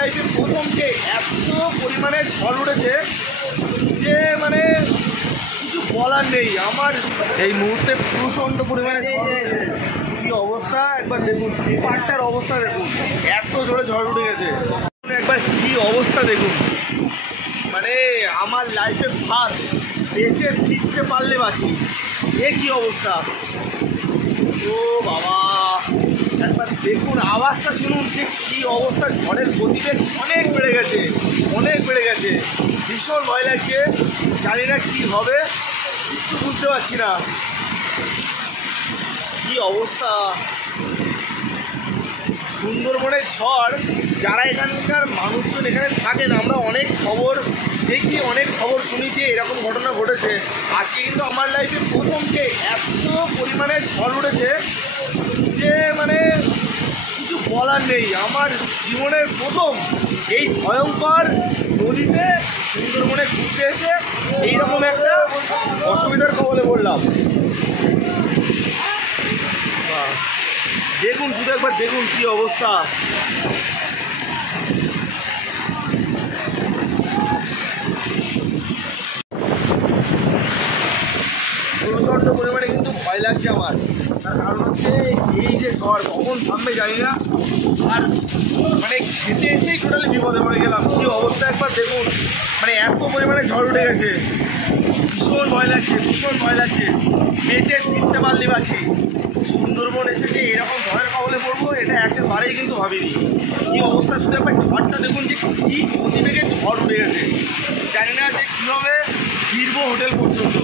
লাইফে প্রথম যে এত পরিমাণে ঝড় উঠেছে যে মানে কিছু বলার নেই। আমার এই মুহূর্তে প্রচণ্ড পরিমাণে কি অবস্থা একবার দেখুন, পেপারটার অবস্থা দেখুন, এত জোরে ঝড় উঠে গেছে। একবার কি অবস্থা দেখুন, মানে আমার লাইফে ফার্স্ট বেঁচে ফিরতে পারলে বাঁচি, এ কি অবস্থা। ও বাবা, একবার দেখুন আওয়াজটা শুনুন যে কী অবস্থা। ঝড়ের গতিবেগ অনেক বেড়ে গেছে, অনেক বেড়ে গেছে। ভীষণ ভয় লাগছে, জানি না কী হবে, কিছু বুঝতে পারছি না। কী অবস্থা, সুন্দরবনের ঝড়। যারা এখানকার মানুষজন এখানে থাকেন, আমরা অনেক খবর দেখি, অনেক খবর শুনি যে এরকম ঘটনা ঘটেছে। আজকে কিন্তু আমার লাইফে প্রথম যে এত পরিমাণে ঝড় উঠেছে যে মানে কিছু বলার নেই। আমার জীবনের প্রথম এই ভয়ঙ্কর নদীতে সুন্দরবনে ঘুরতে এসে এইরকম একটা অসুবিধার কবলে পড়লাম। দেখুন, শুধু একবার দেখুন কি অবস্থা। প্রচণ্ড পরিমাণে কিন্তু ভয় লাগছে আমার, তার কারণ হচ্ছে এই যে ঝড় কখন থামবে জানি না। আর মানে খেতে এসেই টোটালি বিপদে পড়ে গেলাম। কি অবস্থা একবার দেখুন, মানে এত পরিমাণে ঝড় উঠে গেছে। ভীষণ ভয় লাগছে, ভীষণ ভয় লাগছে। বেঁচে ফিরতে পারলি বাঁচি। সুন্দরবন এসে যে এরকম ঝড়ের কবলে পড়বো এটা একেবারেই কিন্তু ভাবিনি। কি অবস্থা, শুধু একবার ঝড়টা দেখুন যে কী গতিবেগে ঝড় উঠে গেছে। জানি না যে কীভাবে ফিরবো হোটেল পর্যন্ত।